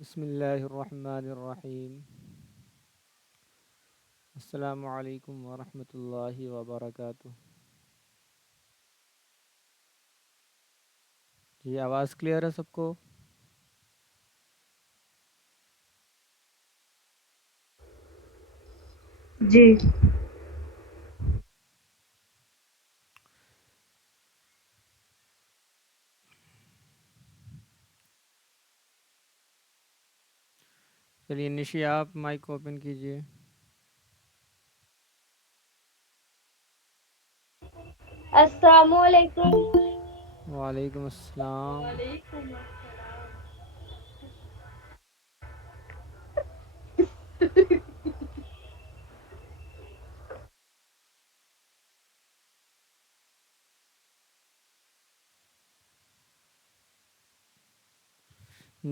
بسم اللہ الرحمن الرحیم۔ السلام علیکم ورحمۃ اللہ وبرکاتہ۔ جی آواز کلیئر ہے سب کو؟ جی چلیے نشی آپ مائک اوپن کیجئے۔ السلام علیکم۔ وعلیکم السلام۔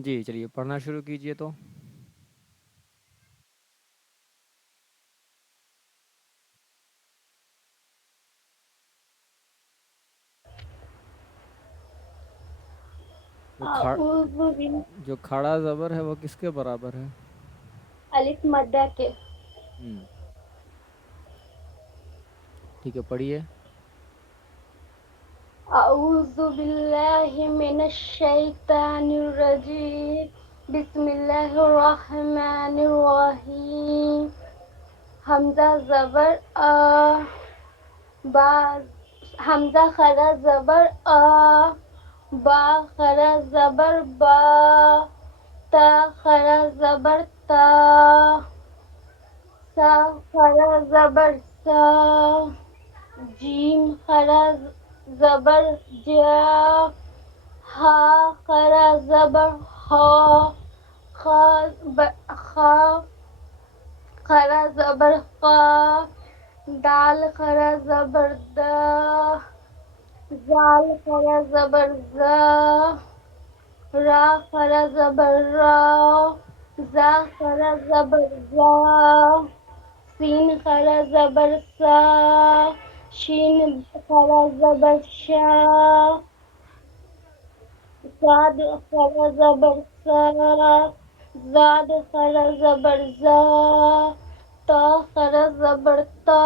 جی چلیے پڑھنا شروع کیجئے تو۔ جو اعوذ باللہ جو کھڑا زبر ہے وہ کس کے برابر ہے؟ الف مدہ کے۔ ہم، ٹھیک ہے پڑھیے۔ اعوذ باللہ من الشیطان الرجیم، بسم اللہ الرحمن الرحیم۔ حمزہ زبر آ، با، حمزہ خرا زبر آ، با خرا زبر با، تا خرا زبر تا، سا خرا زبر سا، جیم خرا زبر جا، ہا خرا زبر ہا، خا خا خرا زبر خا، دال خرا زبر دا، زال خرا زبر زا، را خرا زبر را، زا خرا زبر زا، سین خرا زبر سا، شین خرا زبر شا، صاد خرا زبر سا، زاد خرا زبر زا، تا خرا زبر تا،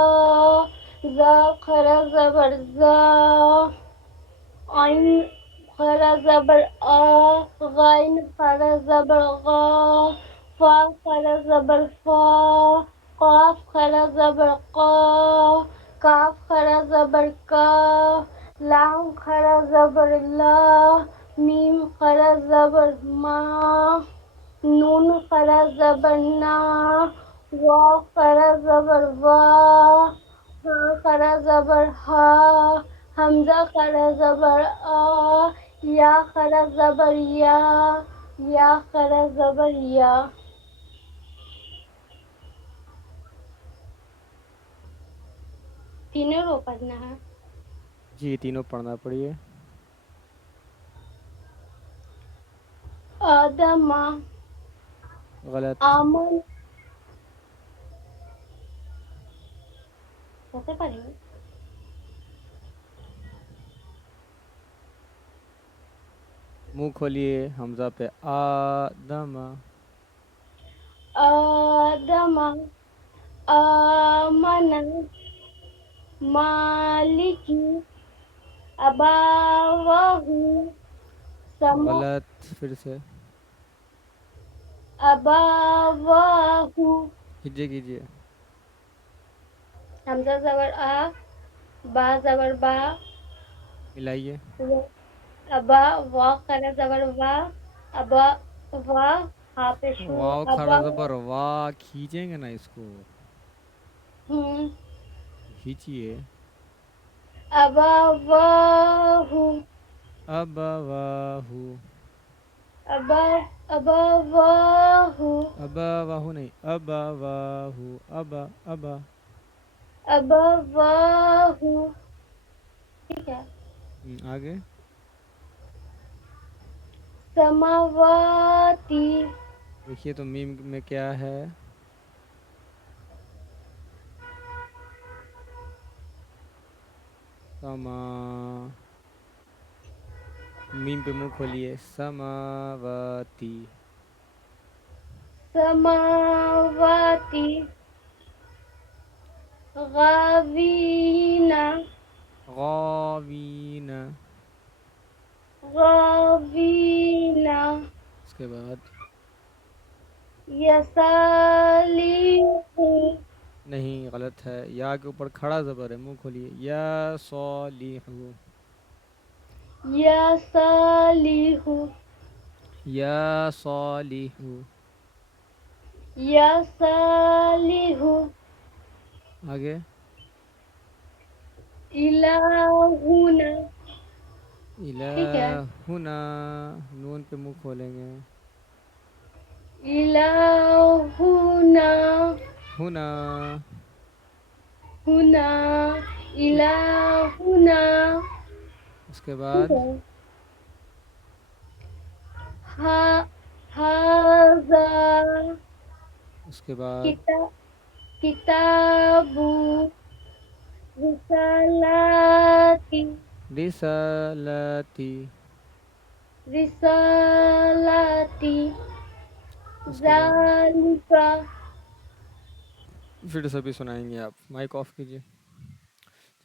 زا خرا زبر زا، عین خرا زبر آ، غین خرا زبر غا، فا خرا زبر فا، قاف خرا زبر قا، کاف خرا زبر کا، لام خرا زبر لا، میم خرا زبر ما، نون خرا زبر نا، واو خرا زبر وا، ہا خرا زبر ہا، حمزہ خرا زبر آ، یا خرا زبر یا خرا زبر یا۔ تینوں رو پڑھنا ہے۔ جی تینوں پڑھنا پڑھیے۔ آدم، غلط۔ آمن، کیسے پڑھیں؟ منہ کھولیے حمزہ پہ، آدم۔ آدم، آمن، مالکی، اباوہ، سما، غلط پھر سے۔ اباواہ، کیجئے کیجئے۔ حمزہ زبر آ، با زبر با، ملائیے۔ ابا، وا خرا زبر وا، ابا وا، ہا پیشو، واو ابا، کھڑا زبر واہ، کھینچیں گے نا اس کو، کھینچیے۔ ابا واہ، ابواہو۔ ابا، ابا واہ، ابواہو نہیں، ابواہو، ابا۔ ابا واہ، ٹھیک ہے۔ آگے۔ سماواتی، دیکھیے تو میم میں کیا ہے؟ سما، میم پہ منہ کھولیے، سماواتی۔ السماوات غاوين غاوین، غاوين اس کے بعد يصالح نہیں، غلط ہے، یا کے اوپر کھڑا زبر ہے، منہ کھولیے، یا صالح، يصالح یا صالح، يصالح آگے إلهنا ٹھیک ہے الہنا، نون پہ منہ کھولیں گے، إلهنا ہنا، هنا إلهنا اس کے ٹھیک بعد ہے هذا اس کے بعد كتاب رسالاتي رسالتی، رسالاتي اس کے بعد ذلك پھر سے بھی سنائیں گے آپ، مائک آف کیجیے،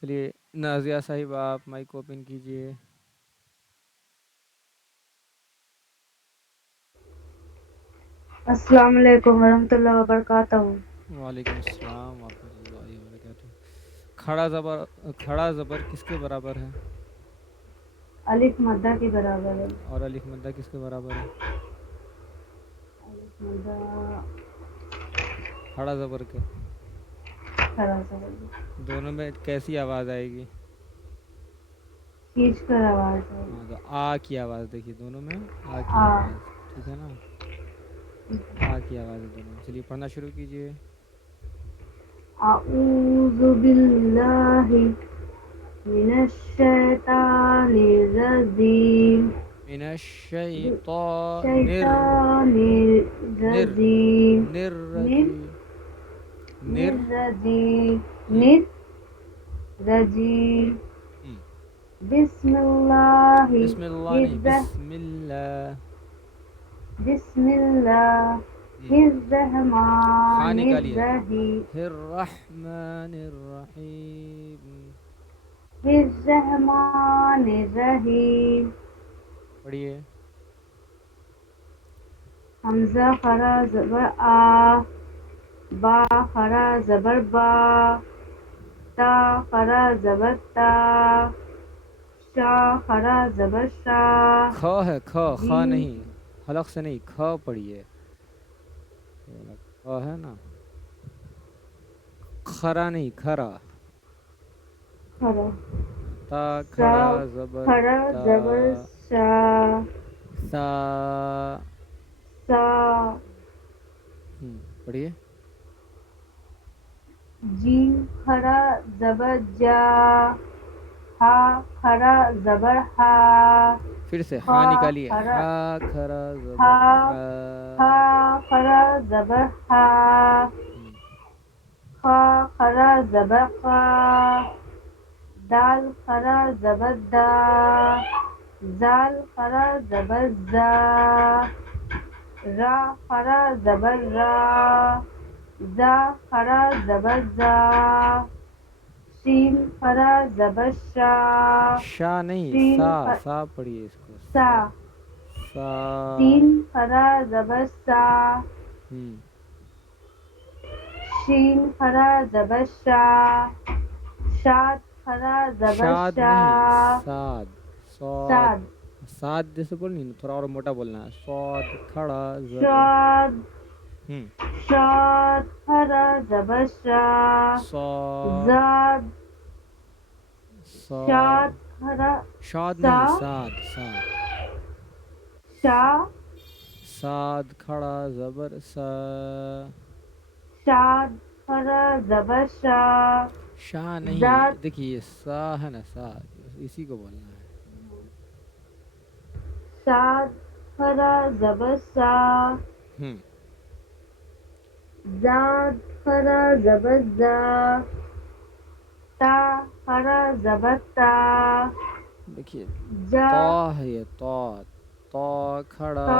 چلیے نازیہ صاحب آپ مائک اوپن کیجیے. السلام علیکم ورحمۃ اللہ وبرکاتہ. وعلیکم السلام ورحمۃ اللہ وبرکاتہ. کھڑا زبر کس کے برابر ہے؟ الف مدہ کے برابر ہے. اور الف مدہ کس کے برابر ہے؟ الف مدہ کھڑا زبر کے کھڑا زبر دونوں میں کیسی آواز آئے گی؟ کھینچ کر آواز ہے. ہاں تو آ کی آواز دیکھیے دونوں میں، آ کی آ. آواز، ٹھیک ہے نا، آ کی آواز ہے دونوں میں. چلیے پڑھنا شروع کیجیے. اعوذ باللہ من الشیطان الرجیم. من الشیطان شیطان نر الرجیم. نر رجیم نر نر رجیم. بسم اللہ بسم اللہ نہیں، بسم اللہ، بسم اللہ ہاں الرحمن نکالیے، الرحیم. الرحمن الرحیم، الرحمن الرحیم. پڑھیے. حمزہ خرا زبر آ، با خرا زبر با، تا خرا زبر تا، شا خرا زبر شا. کھ ہے، خا جیم نہیں، حلق سے نہیں، کھ پڑھیے، کھ ہے نا، کھرا نہیں، کھرا. خرا. تا سا کھڑا زبر خرا تا، زبر شا، سا. سا. پڑھیے. جیم خرا زبر جا، ہا خرا زبر ہا. پھر سے خا ہاں نکالیے، خرا ہا کھرا ہا، زبر ہا. ہا خرا زبر ہا. خا خرا زبر خا، دال خرا زبر دا، زال خرا زبر زا، را خرا زبر را، زا خرا زبر زا. شین خرا زبر شا، شا نہیں، شین سا پڑھیے اس کو، سا. سا. سین خرا زبر سا، شین خرا زبر شا، شاد خرا زبر شاد شا. نہیں، ساد، ساد. ساد جیسے بولنی نا، تھوڑا اور موٹا بولنا ہے، ساد کھڑا زبر. شاد. شاد خرا زبر شا، صاد، زاد. شاد خرا شاد سا، نہیں، ساد، ساد. شا. ساد کھڑا زبر سا. شاد خرا زبر شا. شا نہیں، زاد. دیکھیے یہ سا ہے نا، سا اسی کو بولنا ہے. شاد خرا زبر سا، زاد خرا زبر زا، تا خرا زبر تا. دیکھیے جا. تو ہے، یہ تو کھڑا تا.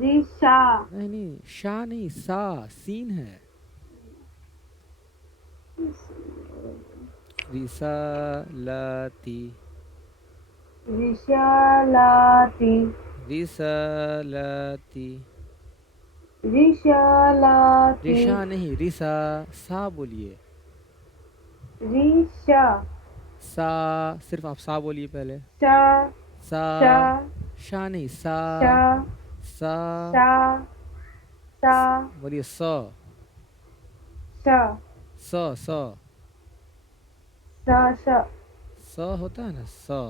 ریشا نہیں نہیں، شا نہیں، سا سین ہے. رسالتی. رشالاتی رسالتی. رشالاتی رشا نہیں، رسا. سا بولیے. ریشا سا. صرف آپ سا بولیے پہلے. شا سا. شا شا نہیں، سا. شا سا. شا شا بولیے سا. شا سا سا. شا شا سا ہوتا ہے نا، سا.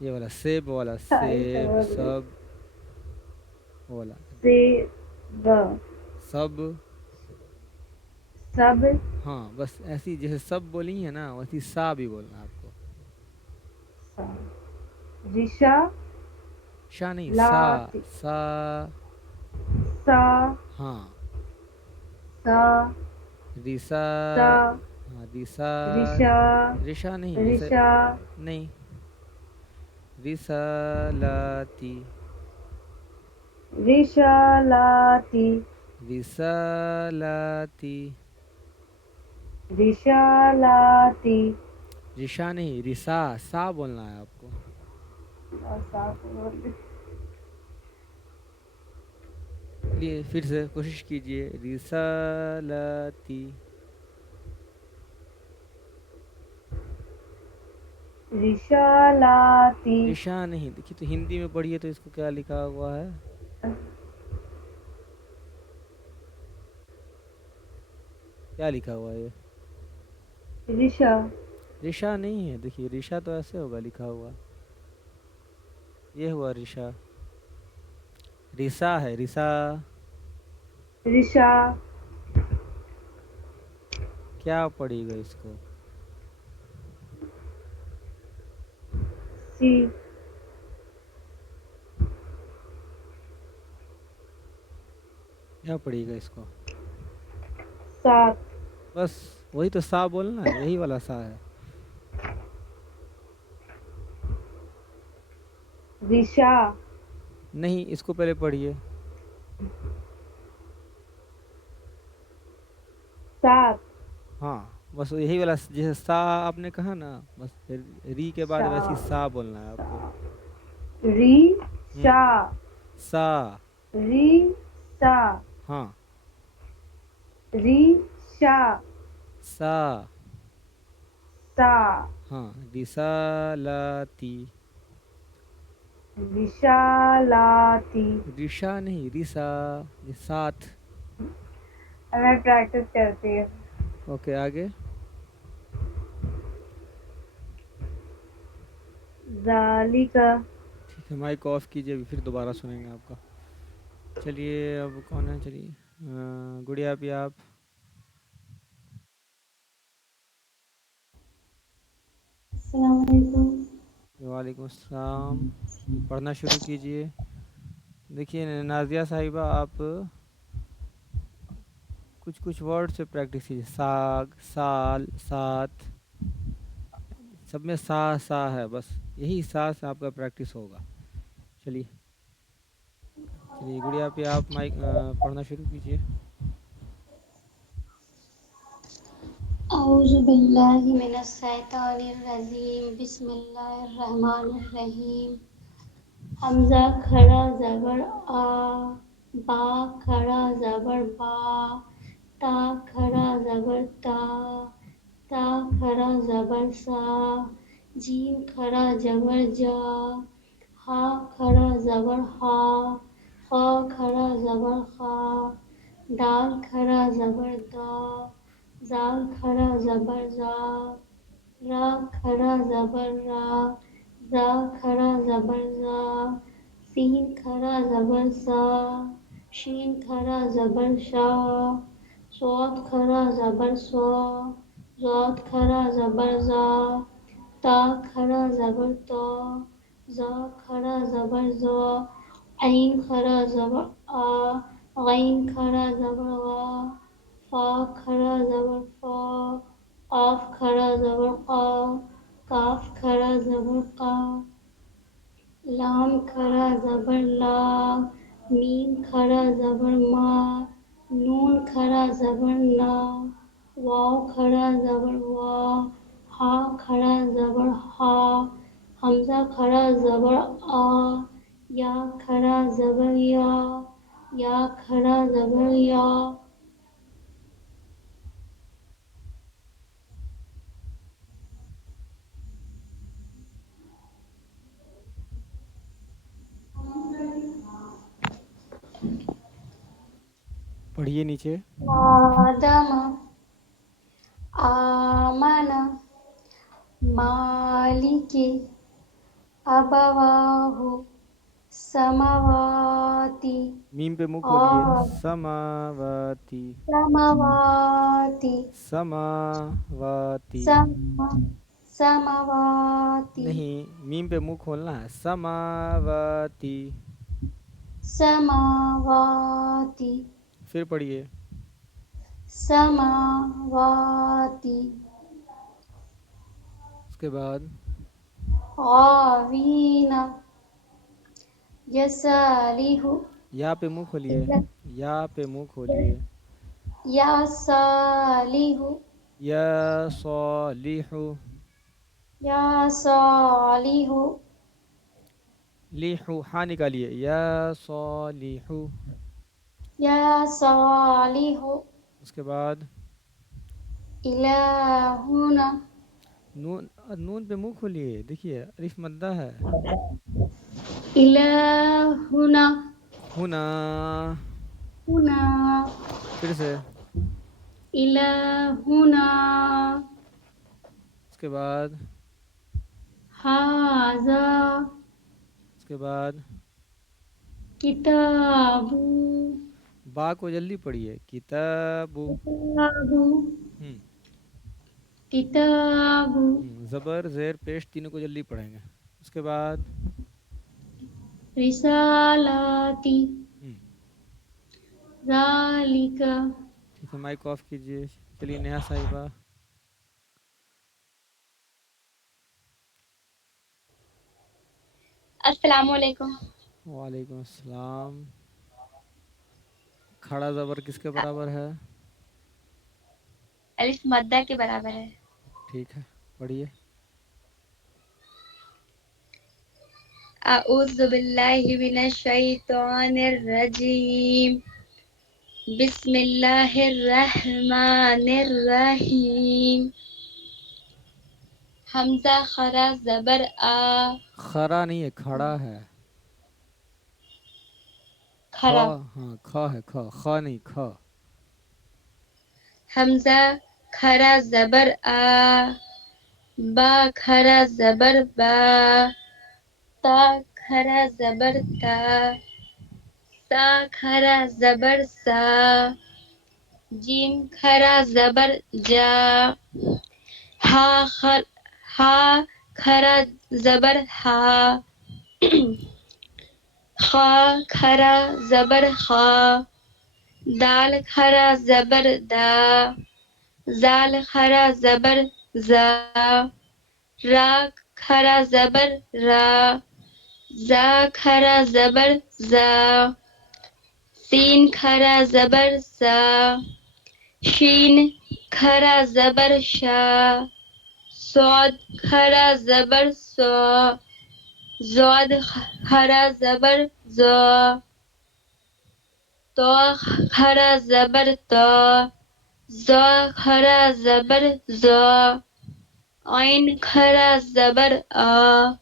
یہ والا سیب والا، ایسا سیب بول رہے سب والا. سیب سب. سب ہاں بس ایسی جیسے سب بولی ہیں نا، ویسی سا بھی بولنا ہے آپ کو. سا رشا شا نہیں، سا. لاتی سا. سا ہاں. سا ریسا. سا ہاں ریسا. رشا رشا نہیں جیسے. رشا نہیں. رسالاتی. رشالاتی رسالاتی. رشالاتی رشا نہیں، رسا. سا بولنا ہے آپ کو. چلیے پھر سے کوشش کیجئے. رسالاتی. رشالاتی رشا نہیں. دیکھیے تو ہندی میں پڑھیے تو اس کو کیا لکھا ہوا ہے. کیا لکھا ہوا ہے یہ. رشا رشا نہیں ہے. دیکھیے رشا تو ایسے ہوگا لکھا ہوا. یہ ہوا رشا. رسا ہے، رسا. رشا کیا پڑے گا اس کو. سی کیا پڑے گا اس کو. سات بس وہی تو سا بولنا ہے، یہی والا سا ہے. رشا نہیں، اس کو پہلے پڑھیے. سات ہاں بس یہی والا جیسے سا آپ نے کہا نا، بس ری کے بعد شا ویسی سا بولنا ہے آپ کو. ری ہوں. شا سا. ری سا ہاں. ری شا سا. سا ہاں. رسالاتی. رشالاتی رشا نہیں، رسا. ساتھ. میں پریکٹس کرتی ہوں. اوکے آگے. ذالک ٹھیک ہے، مائک آف کیجیے، ابھی پھر دوبارہ سنیں گے آپ کا. چلیے اب کون ہے. چلیے گڑیا بھی آپ. السلام علیکم. وعلیکم السلام. پڑھنا شروع کیجئے. دیکھیے نازیہ صاحبہ، آپ کچھ ورڈ سے پریکٹس کیجیے. ساگ، سال، ساتھ. سب میں سا سا ہے، بس یہی سا سے آپ کا پریکٹس ہوگا. چلیے. چلیے گڑیا پہ آپ مائک پڑھنا شروع کیجیے. اعوذ باللہ من الشیطان الرجیم. بسم اللہ الرحمن الرحیم. حمزہ کھڑا زبر آ، با کھڑا زبر با، تا کھڑا زبر تا، تا کھڑا زبر سا، جیم کھڑا زبر جا، ہا کھڑا زبر ہا، خا کھڑا زبر خا، دال کھڑا زبر دا، زال کھڑا زبر زا، را کھڑا زبر را، زا کھڑا زبر زا، سین کھڑا زبر سا، شین کھڑا زبر شا، صاد کھڑا زبر سوا، ضاد کھڑا زبر زا، تا کھڑا زبر تا، زا کھڑا زبر زا، عین کھڑا زبر آ، غین کھڑا زبر غا، فا کھڑا زبر فا، قاف کھڑا زبر قا، کاف کھڑا زبر قا، لام کھڑا زبر لا، میم کھڑا زبر ما، نون کھڑا زبر نا، واو کھڑا زبر وا، ہا کھڑا زبر ہا، حمزہ کھڑا زبر آ، یا کھڑا زبر یا کھڑا زبر یا۔ پڑھیے نیچے. آدم، آمن، مالک، ابواہ، سماواتی، میم پہ منہ کھولیے. اور سماواتی. سماواتی، سماواتی. سماواتی، نہیں، میم پہ منہ کھولنا ہے. سماواتی. سماواتی، پھر پڑھیے. سماواتی، اس کے بعد غاوین، یصالح، یا پہ منہ کھولیے. یا پہ منہ کھولیے. یا صالح، یا صالح. یا صالح، لیحو ہا نکالیے. یا صالح. یا صالح، اس کے بعد الہنا، نون پہ منہ کھولیے. دیکھیے الف مدہ ہے. الہنا، ہونا. ہنا، پھر سے. الہنا، اس کے بعد ھذا، اس کے بعد کتاب، با کو جلدی پڑھیے. کتاب. کتاب، ہم کتاب، زبر زیر پیش تینوں کو جلدی پڑھیں گے. اس کے بعد رسالاتی، ہم ذالک۔ ٹھیک ہے، مائک آف کیجیے. چلیے نیہا صاحبہ. السلام علیکم. وعلیکم السلام. کھڑا زبر کس کے برابر ہے؟ الف مدہ کے برابر ہے. ٹھیک ہے، پڑھیے. اعوذ باللہ من الشیطان الرجیم. بسم اللہ الرحمن الرحیم. حمزہ خرا زبر آ، خرا نہیں ہے، کھڑا ہے. کھا. کھڑا. ہاں کھا ہے. کھا خا نہیں، کھا. حمزہ خرا زبر آ، با خرا زبر با، تا خرا زبر تا، سا خرا زبر سا، جیم خرا زبر جا، ہا خرا زبر ہا، خا خرا زبر خا، دال خرا زبر دا، زال خرا زبر زا، را خرا زبر را، زا خرا زبر زا، سین خرا زبر سا، شین خرا زبر شا، صاد خرا زبر سا، زاد خرا زبر زا، طا خرا زبر تا، زا خرا زبر زا، عین خرا زبر آ،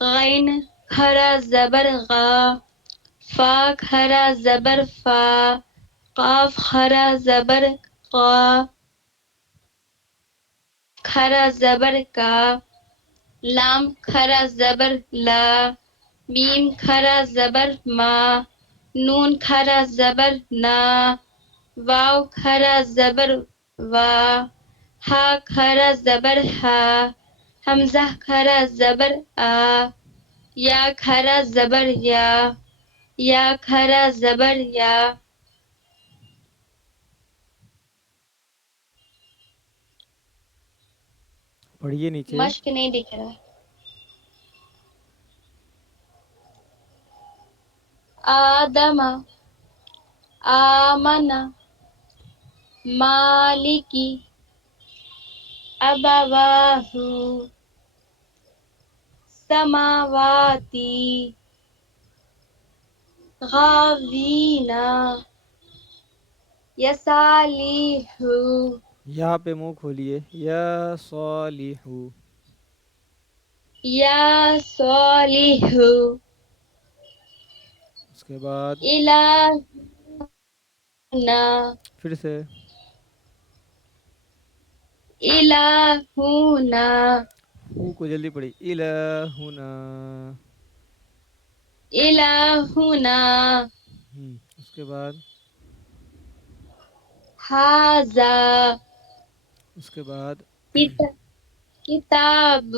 غین خرا زبر غا، فا خرا زبر فا، قاف خرا زبر قا، خرا زبر کا، لام خرا زبر لا، میم خرا زبر ما، نون خرا زبر نا، واو خرا زبر وا، ہا خرا زبر ہا، حمزہ خرا زبر آ، یا خرا زبر یا خرا زبر یا۔ پڑھیے نیچے. مشق نہیں دکھ رہا. آدم آمن مالکی ابواہ سماواتی غاوینا یصالح یہاں پہ منہ کھولیے، یا صالح. یا صالح اس کے بعد الہنا پھر سے الہنا ہو کو جلدی پڑھی، الہنا. الہنا اس کے بعد ھذا اس کے بعد کتاب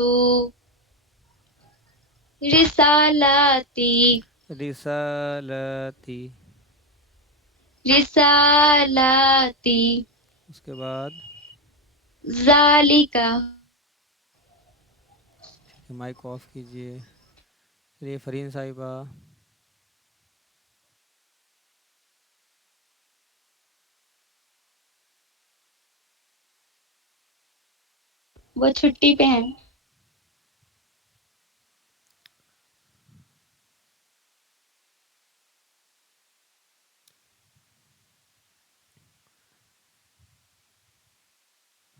رسالاتی رسالتی. رسالاتی اس کے بعد ذالکا مائک آف کیجئے. چلیے فرین صاحبہ. وہ چھٹی پہ ہیں.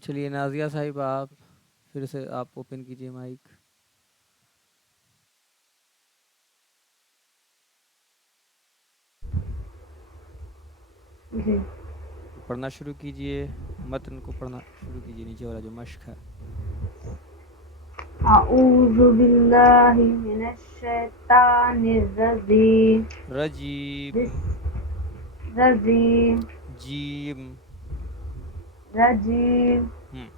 چلیے نازیہ صاحبہ، آپ پھر سے آپ اوپن کیجئے مائک. جی پڑھنا شروع کیجئے، متن کو پڑھنا شروع کیجئے، نیچے والا جو مشق ہے. اعوذ باللہ من الشیطان الرجیم رجیم. رجیم جیم. رجیم ہم.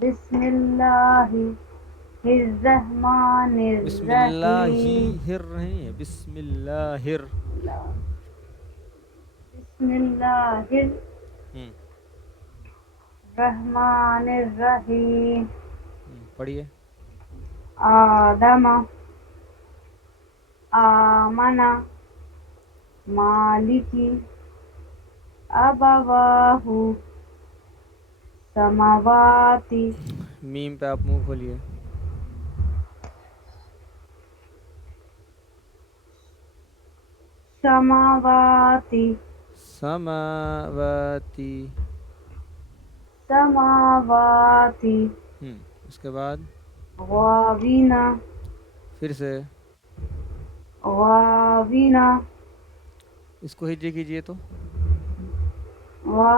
بسم اللہ الرحمن بسم اللہ ہی الرحیم ہر نہیں ہے، بسم اللہ ہر. بسم اللہ ہم. الرحمن الرحیم پڑھیے. آدم آمن مالکی ابواہ سماواتی میم پہ آپ منہ کھولیے. سماواتی سماواتی. سماواتی اس کے بعد غاوینا پھر سے غاوینا اس کو ہجے کیجئے تو وا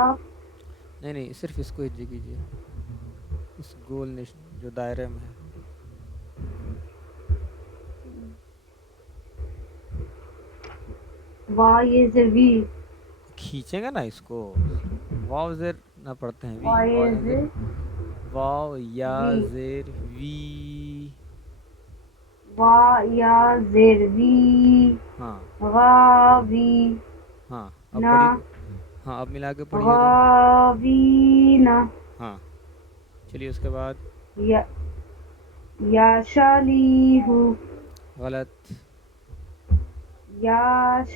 نہیں صرف اس کو ہجے کیجئے، اس گول جو دائرے میں ہے. وا یہ وی کھینچیں گا نا اس کو، واو زیر نہ پڑھتے ہیں، وی وا یہ واو یا وی زیر وی. وا یا زیر وی ہاں غاوی ہاں اب نا پڑھی. ہاں اب ملا کے پڑھیے تو. غاوینا ہاں چلیے اس کے بعد یا یا شالیہو غلط. یا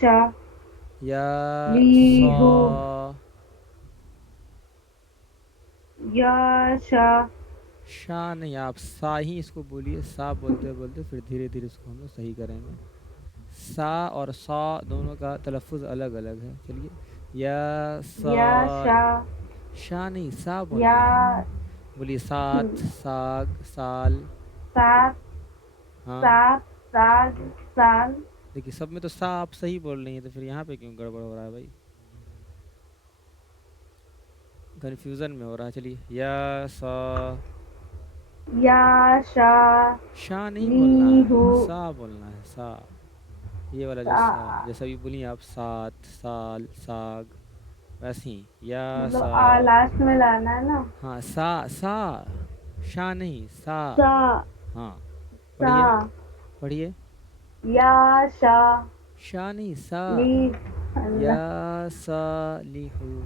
شا یا لیہو صا. یا شا شا نہیں، آپ سا ہی اس کو بولیے. سا بولتے بولتے پھر دھیرے دھیرے اس کو ہم لوگ صحیح کریں گے. سا اور سا دونوں کا تلفظ الگ الگ ہے. چلیے یا سا. یا شا شا نہیں، سا یا بولنا ہے. بولیے سات، ساگ، سال. سات ہاں سات ساگ سال دیکھیے سب میں تو سا آپ صحیح بول رہی ہیں، تو پھر یہاں پہ کیوں گڑبڑ ہو رہا ہے بھائی؟ کنفیوژن میں ہو رہا ہے. چلیے یا سا. یا شا شا نہیں بولنا ہے، لیہو سا بولنا ہے. سا یہ والا جو سا سا، جیسا بھی بولیے آپ، سات، سال، ساگ، ویسے ہی یا مطلب سا. آ لاسٹ میں لانا ہے نا. ہاں سا سا، شا نہیں، سا. سا ہاں سا پڑھیے پڑھیے. یا شا شا نہیں، سا. لی اللہ یا صالحو.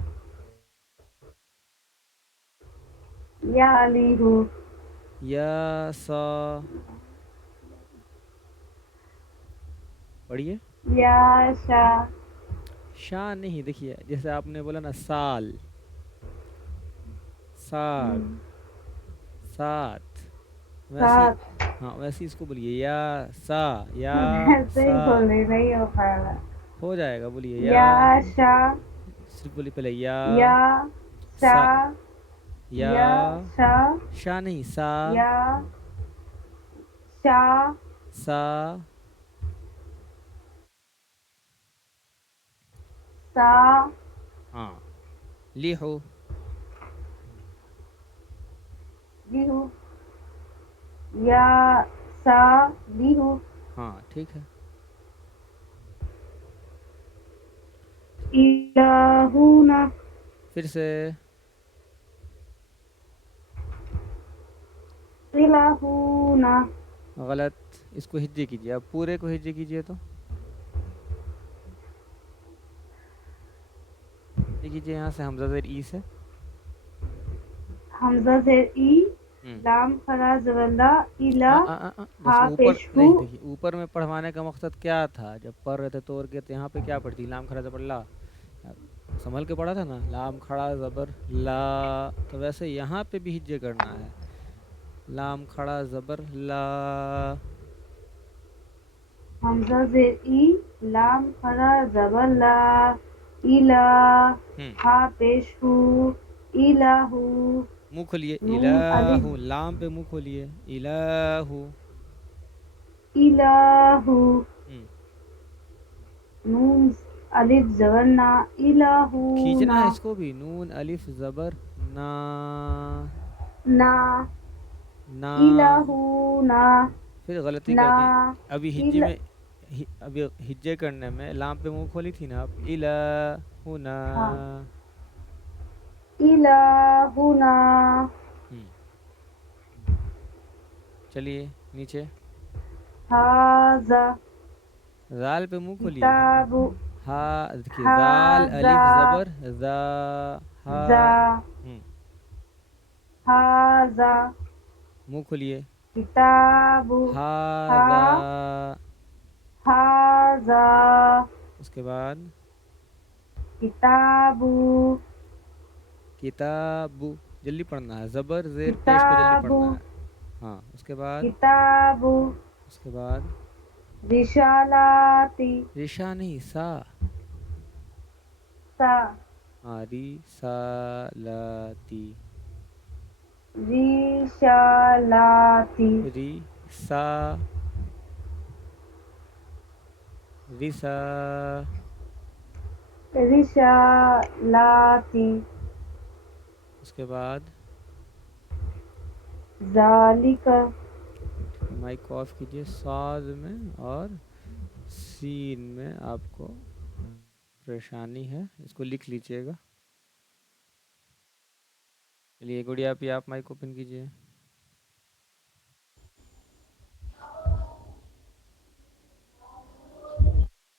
یا لیہو یا سا. پڑھیے. یا شا شاہ نہیں. دیکھیے جیسے آپ نے بولا نا سال, ساگ, سات, ویسے ہی, سات ہاں ویسے ہی اس کو بولیے یا سا, یا ایسے ہی سا. بول رہی نہیں ہو پائے گا. ہو جائے گا, بولیے یا. یا شا صرف بولیے پہلے یا. یا شا سا, یا. یا شا شاہ نہیں, سا. یا شا سا. سا ہاں. لیہو. لیہو یا سا لیہو. ہاں ٹھیک ہے. الہونا پھر سے. الہونا غلط. اس کو ہجے کیجیے, اب پورے کو ہجے کیجیے تو. یہ کیجیے یہاں سے حمزہ زیر ای سے. حمزہ زیر ای ہوں. لام خرا زبردہ الا بس ہا اوپر پیش ہو. نہیں, دیکھیے اوپر میں پڑھوانے کا مقصد کیا تھا, جب پڑھ رہے تھے توڑ کے, تو یہاں پہ کیا پڑھتی, لام کھڑا زبر لا. سنبھل کے پڑھا تھا نا, لام کھڑا زبر لا, تو ویسے یہاں پہ بھی ہجے کرنا ہے. لام کھڑا زبر لا. حمزہ زیر ای ہوں. لام خرا زبر لا الا ہوں. ہا پیش ہو الہو. منہ کھولیے, نون الہ, الف لام پہ منہ کھولیے, الہ. الہو ہوں. نون الف زبر نا کھینچنا الہونا. ہے اس کو بھی, نون الف زبر نا. نا نا. الہونا پھر غلطی نا کر دی. ابھی ہجے ال میں, ابھی ہجے کرنے میں لام پہ منہ کھولی تھی نا آپ, الہونا. ہاں الہونا. ہوں. چلیے نیچے. ہاذا زال پہ منہ کھولیے. کتاب ہاں دیکھیے, زال ہاذا الف زبر زا. ہا. ذا ہوں. ہاذا منہ کھولیے. کتاب ہا ہاذا. ہاذا اس کے بعد کتاب کتاب. جلدی پڑھنا ہے, زبر زیر پیش کو جلدی کتاب پڑھنا ہے. ہاں اس کے بعد. کتاب اس کے بعد رسالاتی ریشا نہیں, سا. سا ہاں, ری سا لاتی. رسالاتی ری سا. ریسا. رسالاتی. اس کے بعد ذالک مائک کو آف کیجیے. صاد میں اور سین میں آپ کو پریشانی ہے, اس کو لکھ لیجئے گا. چلیے گڑیا پہ آپ مائک اوپن کیجیے.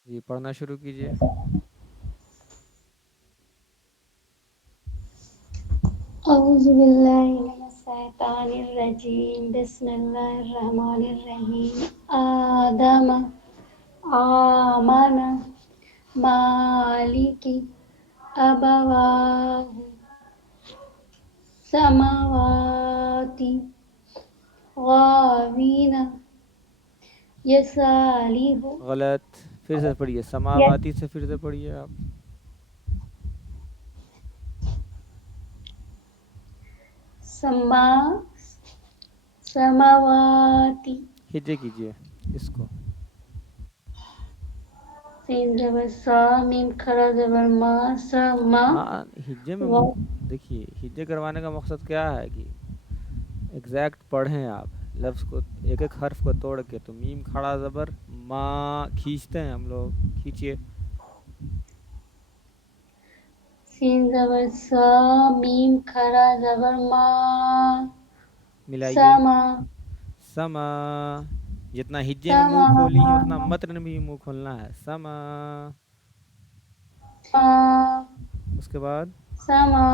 جی پڑھنا شروع کیجیے. اعوذ باللہ من الشیطان الرجیم بسم اللہ الرحمن الرحیم. آدم آمن مالک ابواہ سماواتی غاوین یسالیہ غلط. پھر سے پڑھیے, سماواتی سے پھر سے پڑھیے آپ. سماواتی. ہجے کیجیے اس کو. سین زبر سا میم کھڑا زبر ما سما ہاں ہجے میں وا. دیکھیے, ہجے کروانے کا مقصد کیا ہے کہ ایگزیکٹ پڑھیں آپ لفظ کو, ایک ایک حرف کو توڑ کے. تو میم کھڑا زبر ما کھینچتے ہیں ہم لوگ, کھینچیے. سین زبر سا میم کھڑا زبر ما ملائیے. سما سما. جتنا ہجے میں منہ سما کھولی ہیں اتنا متن میں بھی منہ کھولنا ہے. سما. اس کے بعد سما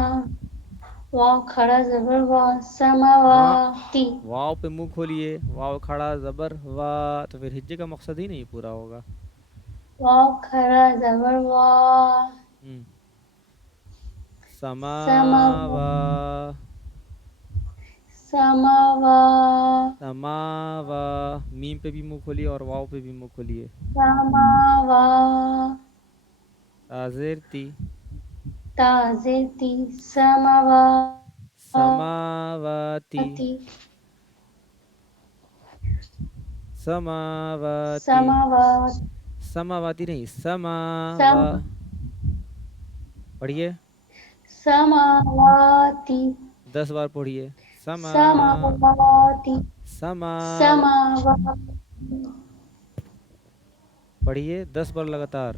واو کھڑا زبر وا ہاں, سماواتی. واو پہ منہ کھولیے. واو کھڑا زبر وا, تو پھر ہجے کا مقصد ہی نہیں پورا ہوگا. واو کھڑا زبر وا ہم، سماوا سماوا سماوا سماوا، میم پہ بھی منہ کھولیے اور واو پہ بھی منہ کھولیے. سماوا تازرتی تازتی سماواتی سماواتی سماواتی سماوات سماواتی نہیں سم سماوا. پڑھیے سماواتی 10 بار پڑھیے. سما سماواتی سما سماواتی پڑھیے 10 بار لگاتار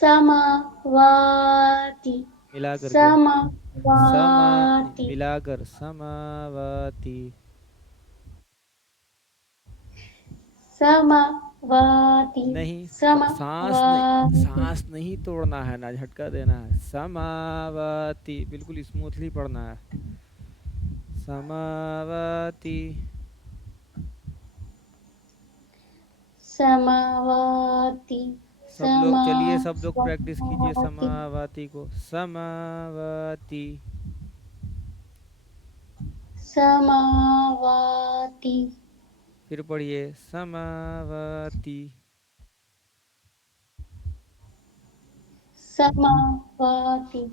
سماواتی ملا کر کے. سما سماواتی ملا کر سماواتی. سماواتی نہیں سماواتی سانس نہیں توڑنا ہے، نہ جھٹکا دینا ہے. سماواتی بالکل اسموتھلی پڑھنا ہے. سماواتی. سماواتی سب لوگ چلیے، سب لوگ پریکٹس کیجئے سماواتی سماواتی کو. سماواتی سماواتی پھر پڑھیے سماواتی. سماواتی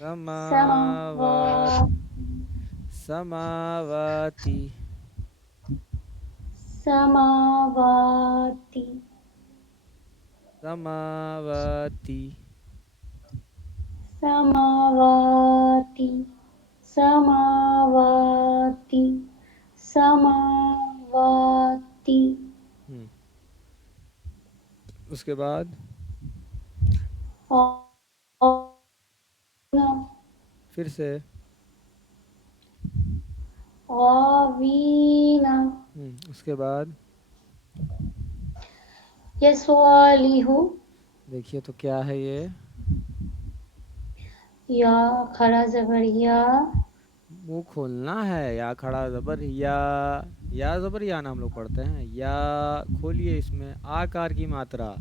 سماوات سماواتی سماواتی سماواتی سماواتی سماواتی سماواتی سماواتی ہم، اس کے بعد پھر سے غاوینا اس کے بعد یسوالیہ دیکھیے تو کیا ہے یہ. یا کھڑا زبر یا منہ کھولنا ہے. یا کھڑا زبر یا زبر یا ہم لوگ پڑھتے ہیں. یا کھولیے، اس میں آکار کی ماترا.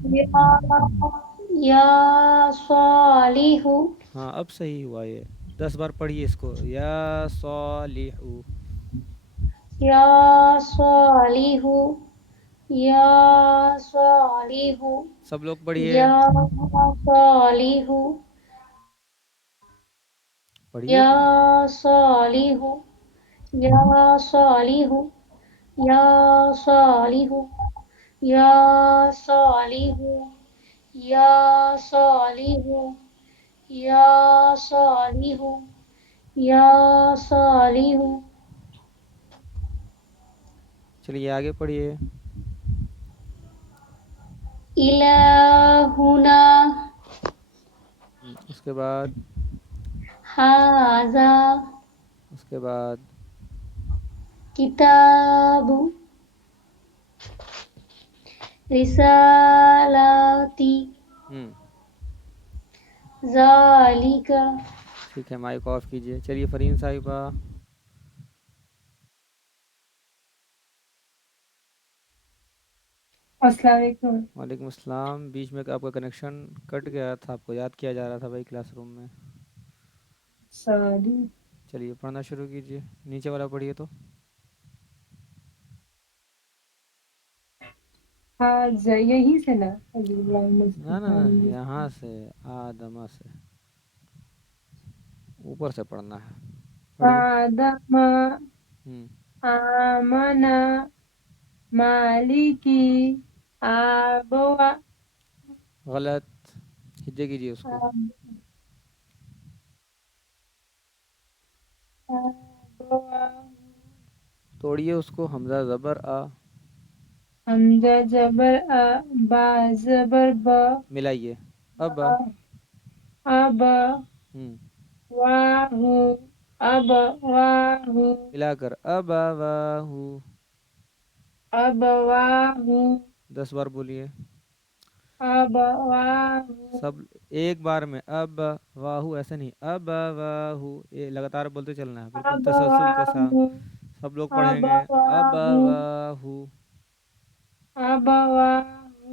یا صالح ہاں اب صحیح ہوا. یہ 10 بار پڑھیے اس کو. یا صالح. یا صالح یا صالح سب لوگ پڑھیے یا صالح پڑھیے یا تو. صالح یا صالح یا صالح یا صالح یا صالح یا صالح یا صالح چلیے آگے پڑھیے. الہنا اس کے بعد ھذا اس کے بعد کتاب رسالاتی ہم ذالک ٹھیک ہے، مائک آف کیجئے. چلیے فرین صاحبہ. السلام علیکم. وعلیکم السلام. بیچ میں آپ کا کنیکشن کٹ گیا تھا، آپ کو یاد کیا جا رہا تھا بھائی کلاس روم میں. سوری. چلیے پڑھنا شروع کیجئے. نیچے والا پڑھیے تو. ہاں یہی سے نا نہ یہاں سے آدمہ سے اوپر سے پڑھنا ہے. پڑھیے. آدم ہم آمنا مالکی آبوا غلط. ہجے کیجئے اس کو. توڑیے اس کو. حمزہ زبر آ. حمزہ زبر آ با زبر با ملائیے. اب ابا ہم واہو اب واہو ملا کر ابواہو. ابواہو 10 بار بولیے. ابواہو سب ایک بار میں. اب واہو ایسے نہیں. اب واہو یہ لگاتار بولتے چلنا ہے بالکل تسلسل کے ساتھ. ابواہو سب لوگ پڑھیں گے. اب ابواہو واہو. ابواہو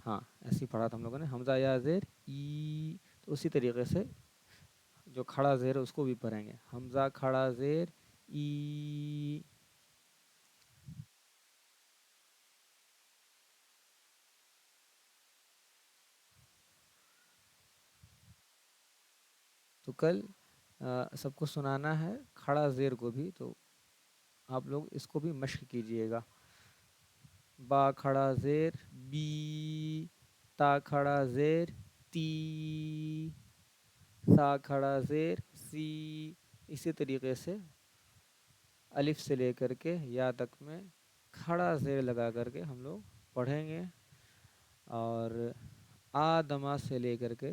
ہاں ایسے ہی پڑھا تھا ہم لوگوں نے، حمزہ یا زیر ای، تو اسی طریقے سے جو کھڑا زیر ہے اس کو بھی پڑھیں گے، حمزہ کھڑا زیر ای. تو کل سب کو سنانا ہے کھڑا زیر کو بھی، تو آپ لوگ اس کو بھی مشق کیجئے گا. با کھڑا زیر بی، تا کھڑا زیر تی، سا کھڑا زیر سی. اسی طریقے سے الف سے لے کر کے یا تک میں کھڑا زیر لگا کر کے ہم لوگ پڑھیں گے. اور آدما سے لے کر کے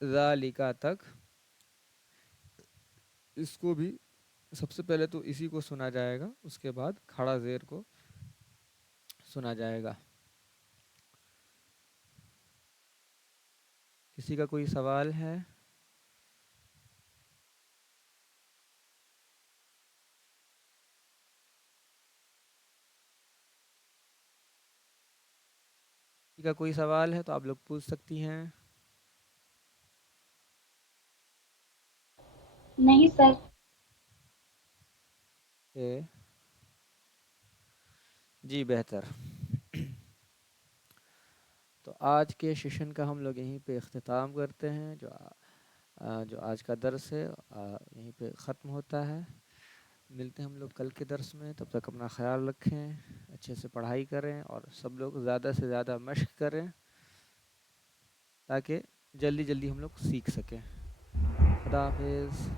ذالکا تک اس کو بھی سب سے پہلے تو اسی کو سنا جائے گا، اس کے بعد کھڑا زیر کو سنا جائے گا. کسی کا کوئی سوال ہے؟ کسی کا کوئی سوال ہے تو آپ لوگ پوچھ سکتی ہیں. نہیں سر. جی بہتر. تو آج کے سیشن کا ہم لوگ یہیں پہ اختتام کرتے ہیں. جو آج کا درس ہے یہیں پہ ختم ہوتا ہے. ملتے ہیں ہم لوگ کل کے درس میں. تب تک اپنا خیال رکھیں، اچھے سے پڑھائی کریں اور سب لوگ زیادہ سے زیادہ مشق کریں تاکہ جلدی جلدی ہم لوگ سیکھ سکیں. خدا حافظ.